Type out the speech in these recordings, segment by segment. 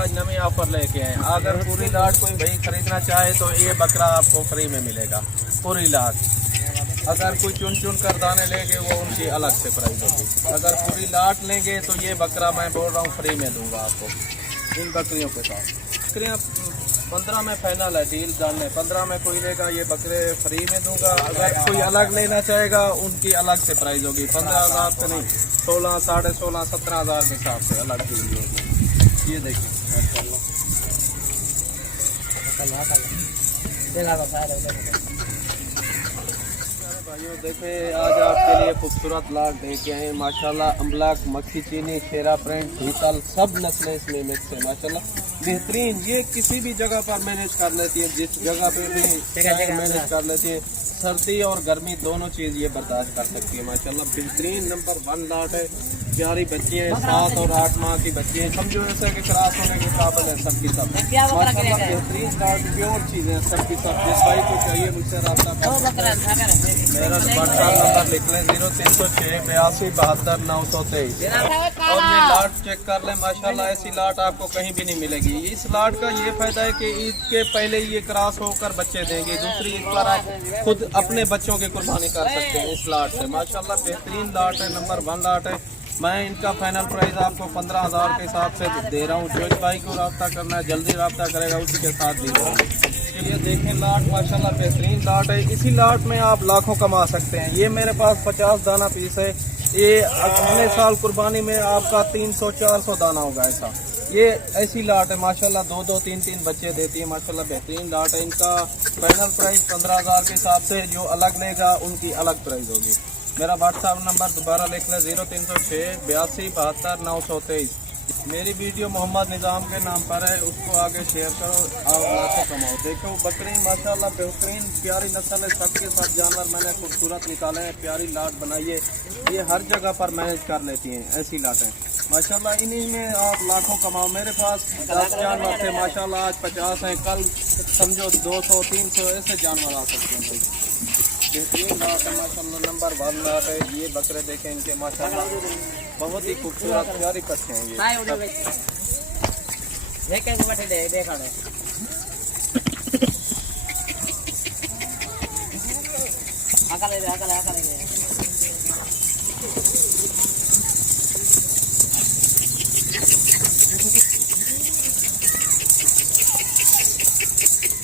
आज नवी ऑफर लेके आए। अगर पूरी लाट कोई भाई खरीदना चाहे तो ये बकरा आपको फ्री में मिलेगा, पूरी लाट। अगर कोई चुन चुन कर दाने लेंगे वो उनकी अलग से प्राइस होगी। अगर पूरी लाट लेंगे तो ये बकरा मैं बोल रहा हूँ फ्री में दूंगा आपको इन बकरियों के साथ। बकरियाँ 15 में फाइनल है डील डाल में, 15 में कोई लेगा ये बकरे फ्री में दूंगा। अगर कोई अलग लेना चाहेगा उनकी अलग से प्राइस होगी, 15,000 से नहीं, 16, 16,500, 17,000 के हिसाब से अलग डील होगी। ये देखिए भाइयों, देखे आज आपके लिए खूबसूरत लाट लेके आए माशाल्लाह। अम्बलाक, मक्खी चीनी, शेरा प्रिंट, भीतल सब नस्लें इसमें मिक्स है माशाल्लाह, बेहतरीन। ये किसी भी जगह पर मैनेज कर लेती है, जिस जगह पे भी मैनेज कर लेती है। सर्दी और गर्मी दोनों चीज़ ये बर्दाश्त कर सकती है माशाल्लाह। बेहतरीन नंबर 1 लाट है, प्यारी बच्ची है, 7 और 8 माह की बच्ची है, समझो ऐसे कि क्रॉस होने के काबिल है सबकी सब माशाल्लाह। बेहतरीन लाट, प्योर चीज़ है सबकी सब। जिस भाई को चाहिए मुझसे रब्ता कर, मेरा व्हाट्सएप नंबर लिख लें 0306 82 72 923 और ये लाट चेक कर लें माशाल्लाह। ऐसी लाट आपको कहीं भी नहीं मिलेगी। इस लाट का ये फायदा है कि ईद के पहले ये क्रॉस होकर बच्चे देंगे, दूसरी ईद पर आप खुद अपने बच्चों की कुर्बानी कर सकते हैं इस लाट से माशाल्लाह। बेहतरीन लाट है, नंबर 1 लाट है। मैं इनका फाइनल प्राइस आपको 15,000 के हिसाब से दे रहा हूँ। जो भाई को रब्ता करना है जल्दी रब्ता करेगा उसी के साथ दे रहा हूँ। चलिए देखें लाट माशाल्लाह बेहतरीन लाट है। इसी लाट में आप लाखों कमा सकते हैं। ये मेरे पास 50 दाना पीस है। ये अगले साल कुर्बानी में आपका 300-400 दाना होगा ऐसा। ये ऐसी लाट है माशाल्लाह, 2-2, 3-3 बच्चे देती है माशाल्लाह। बेहतरीन लाट है। इनका फाइनल प्राइस 15,000 के हिसाब से, जो अलग लेगा उनकी अलग प्राइस होगी। मेरा व्हाट्सएप नंबर दोबारा लिख लें 0306 82 72 923। मेरी वीडियो मोहम्मद निज़ाम के नाम पर है, उसको आगे शेयर करो और लाखों कमाओ। देखो बकरी माशाल्लाह बेहतरीन प्यारी नस्ल है, सबके साथ जानवर मैंने खूबसूरत निकाले हैं, प्यारी लाट बनाई है। ये हर जगह पर मैनेज कर लेती हैं ऐसी लाटें माशाल्लाह। इन्हीं में आप लाखों कमाओ। मेरे पास 10 जानवर थे माशाल्लाह, आज 50 हैं, कल समझो 200 300 ऐसे जानवर आ सकते हैं भाई। बेहतरीन लाट है माशाल्लाह, नंबर 1 लाट है। ये बकरे देखें इनके माशाल्लाह बहुत ही खूबसूरत प्यारी पक्षी हैं ये।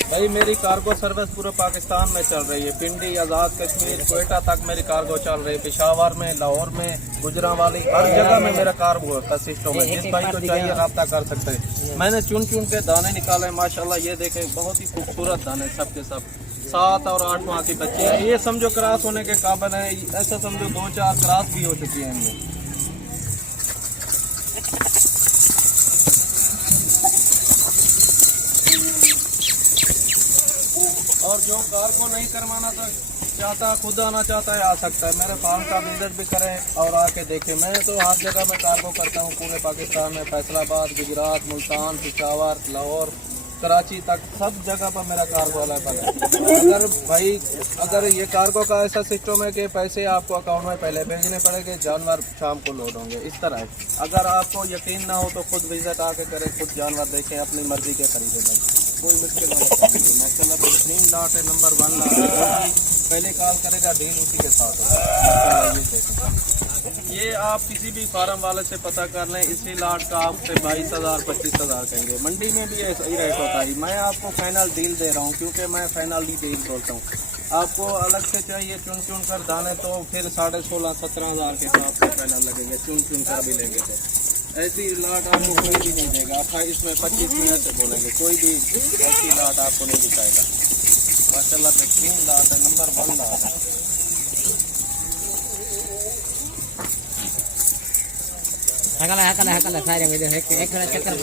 भाई मेरी कार्गो सर्विस पूरे पाकिस्तान में चल रही है। पिंडी, आज़ाद कश्मीर, कोयटा तक मेरी कार्गो चल रही है। पेशावर में, लाहौर में, गुजरांवाली, हर जगह में मेरा कार्गो का सिस्टम है। जिस भाई को चाहिए रब्ता कर सकते हैं। मैंने चुन चुन के दाने निकाले माशाल्लाह। ये देखें बहुत ही खूबसूरत दाने सबके सब, 7 और 8 माह की बच्चे हैं। ये समझो क्रॉस होने के काबिल है, ऐसा समझो 2-4 क्रॉस भी हो चुकी है इनमें। और जो कार को नहीं करवाना चाहता, खुद आना चाहता है, आ सकता है। मेरे फार्म का विजिट भी करें और आके देखें। मैं तो हर जगह में कार्गो करता हूँ पूरे पाकिस्तान में, फैसलाबाद, गुजरात, मुल्तान, पेशावर, लाहौर, कराची तक सब जगह पर मेरा कार्गो अवेलेबल है। अगर भाई अगर ये कार्गो का ऐसा सिस्टम है कि पैसे आपको अकाउंट में पहले भेजने पड़ेंगे, जानवर शाम को लोड होंगे, इस तरह है। अगर आपको यकीन ना हो तो खुद विजिट आके करें, खुद जानवर देखें, अपनी मर्जी के खरीदें भाई, कोई मुश्किल नहीं है माशाल्लाह। बेहतरीन लाट है, नंबर 1 लाट है। पहले कॉल करेगा डील उसी के साथ है। ये आप किसी भी फार्म वाले से पता कर लें, इसी लाट का आपसे 22,000 25,000 कहेंगे। मंडी में भी ऐसा ही रेट होता है। मैं आपको फाइनल डील दे रहा हूँ क्योंकि मैं फाइनल ही डील बोलता हूँ। आपको अलग से चाहिए चुन चुन कर दाने तो फिर 16,500-17,000 के हिसाब से फाइनल लगेंगे, चुन चुन कर भी लेंगे तो। ऐसी लाट आपको कोई भी नहीं देगा। 28 में 25 में ऐसे बोलेंगे, कोई भी ऐसी लाट आपको नहीं दिखाएगा माशाल्लाह। बेहतरीन लाट है, नंबर 1 लाट है। hakala hakala hakala saya yang video hek ek chakar